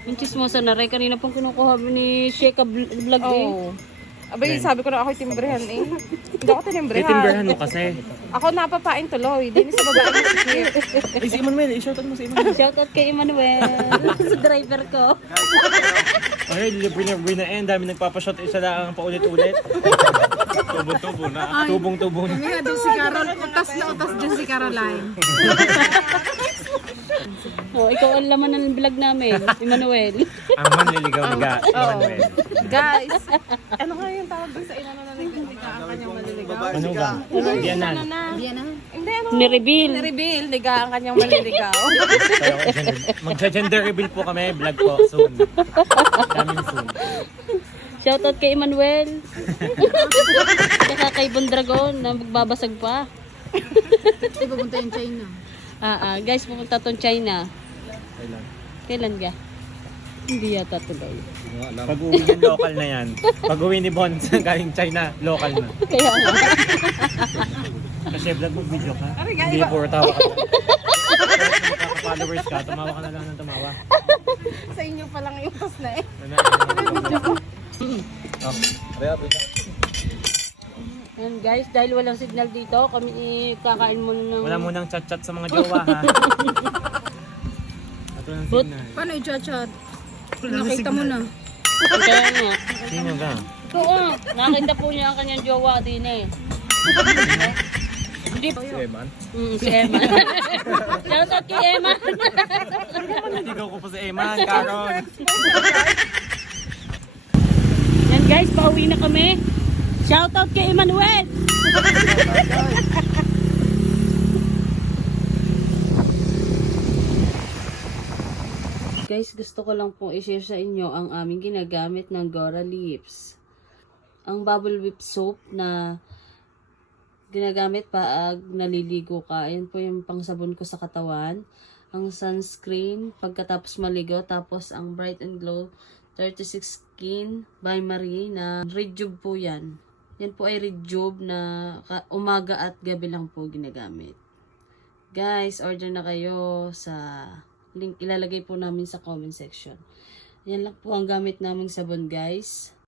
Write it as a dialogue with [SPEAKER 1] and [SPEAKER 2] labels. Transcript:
[SPEAKER 1] Yung chismosa na rin. Kanina pong kinukuha ni Sheka vlog eh.
[SPEAKER 2] Oo. Abay, sabi ko na ako'y timbrehan eh. Hindi ako tinimbrihan.
[SPEAKER 3] Titimberhan mo kasi.
[SPEAKER 2] Ako napapain tuloy. Di sa babae ng sikip.
[SPEAKER 3] Ay, si Emmanuel. I-shoutout mo si Emmanuel.
[SPEAKER 1] Shoutout kay Emmanuel. Sa driver ko.
[SPEAKER 3] Ay, libre na eh. Ang dami nagpapashot. Isa lang paulit-ulit. Tubong-tubo na. Tubong-tubo na.
[SPEAKER 4] Kaya doon si Carol, utas na utas dyan si Caroline.
[SPEAKER 1] Oh, ikaw ang laman ng vlog namin, Emmanuel.
[SPEAKER 3] Ang manliligaw ni Emmanuel.
[SPEAKER 2] Guys, ano nga yung tawag doon sa inano na nagkandika ang kanyang maliligaw?
[SPEAKER 3] Ano ba? Diyanan.
[SPEAKER 2] Ano na? Hindi, ano?
[SPEAKER 1] Ni-reveal.
[SPEAKER 2] Ni-reveal, diga ang kanyang maliligaw.
[SPEAKER 3] Magsa-gender reveal po kami. Vlog po. Soon. Coming soon.
[SPEAKER 1] Shoutout kay Emmanuel. Saka kay Bondragon na magbabasag pa.
[SPEAKER 4] Ito pupunta yung China.
[SPEAKER 1] Guys, pupunta tong China.
[SPEAKER 3] Kailan?
[SPEAKER 1] Kailan ga? Hindi yata tuloy.
[SPEAKER 3] Pag-uwi yan, local na yan. Pag-uwi ni Bon galing China, local na.
[SPEAKER 1] Kaya nga.
[SPEAKER 3] Kasi vlog mo video ka.
[SPEAKER 2] Ano nga,
[SPEAKER 3] Hindi
[SPEAKER 2] iba?
[SPEAKER 3] puro tawa ka. Followers ka, tumawa ka na lang ng tumawa.
[SPEAKER 2] Sa inyo pa lang yung utas na eh.
[SPEAKER 1] Yan guys, dahil walang signal dito, kami kakain muna ng...
[SPEAKER 3] Wala munang chat-chat sa mga jowa ha. Ito ng
[SPEAKER 1] But-
[SPEAKER 3] signal.
[SPEAKER 4] Paano i-chat-chat? Nakita mo na.
[SPEAKER 1] Kaya nga.
[SPEAKER 3] Sino ka?
[SPEAKER 1] Oo, nakita po niya ang kanyang jowa din eh. Hindi po.
[SPEAKER 3] Si Eman?
[SPEAKER 1] Si Emma. Shoutout kay Emma.
[SPEAKER 3] Naligaw ko pa si Eman, Karon.
[SPEAKER 1] Yan guys, pauwi na kami. Shoutout kay Emmanuel. Guys, gusto ko lang pong i-share sa inyo ang aming ginagamit ng Gora Lips. Ang bubble whip soap na ginagamit pag naliligo ka. Ayan po yung pangsabon ko sa katawan. Ang sunscreen pagkatapos maligo. Tapos ang Bright and Glow 36 Skin by Marie na Rejuve po yan. Yan po ay Rejuve na umaga at gabi lang po ginagamit. Guys, order na kayo sa link ilalagay po namin sa comment section. Yan lang po ang gamit naming sabon guys.